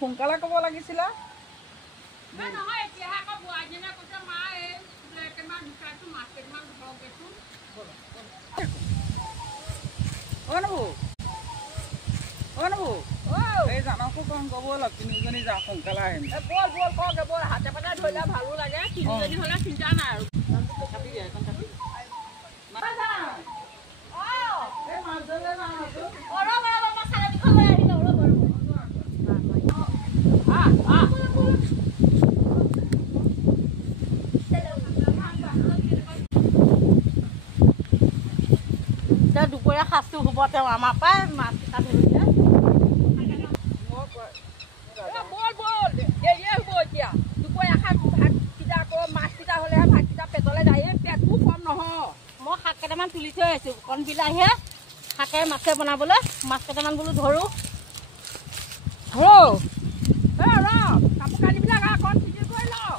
সোনকালে ক'ব লাগিছিলে। এই জানকো কম ক'ব অলপ তিনিজনী যাওঁ সোনকালে আহিম। বল বল কওঁগে বল হাতে পাতে ধৰিলে ভালো লাগে তিনিজনী হ'লে চিন্তা নাই আৰু দুপৰীয়া সাজটো হ'ব তেওঁ আমাৰ পৰাই মাছ কেইটা ধৰিলে বল বল দেৰিয়ে হ'ব এতিয়া দুপৰীয়া শাক ভাতকেইটা আকৌ মাছকেইটা হ'লেহে ভাতকেইটা পেটলৈ যায় পেটটো কম নহয় মই শাক কেইটামান তুলি থৈ আহিছোঁ কণ বিলাহীয়ে শাকে মাছে বনাবলৈ মাছ কেইটামান বোলো ধৰোঁ কাপোৰ কানিবিলাক অকণ চিজি কৰি লওঁ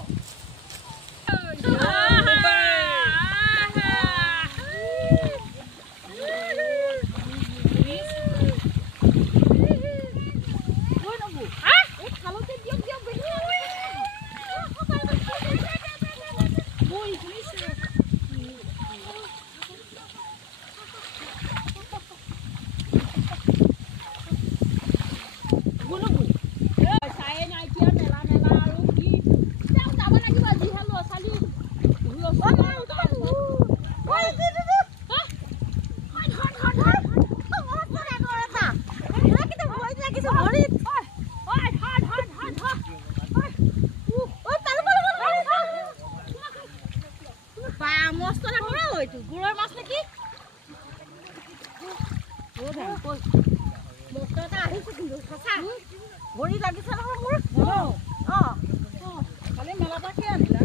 গুড়ৰ মাছ নেকি আহিছে কিন্তু সঁচা ভৰি লাগিছে নহয় মোৰ খালি মেলাৰ পৰা কি আনিলা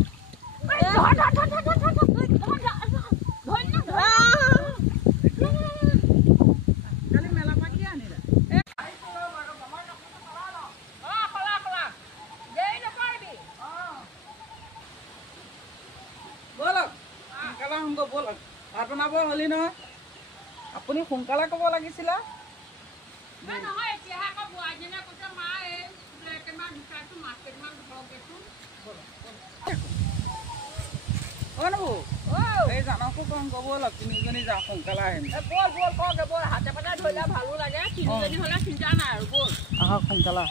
কালি মেলাৰ পৰা কি আনিলা ব'লক সোনকালে আহোঁগৈ ব'লক ভাত বনাব হ'লি নহয় আপুনি সোনকালে ক'ব লাগিছিলে এই জানকো কম ক'ব অলপ তিনিজনী যাওঁ সোনকালে আহিম বল বল কওঁগে বল হাতে পাতে ধৰিলে ভালো লাগে তিনিজনী হ'লে চিন্তা নাই আৰু বল আহক সোনকালে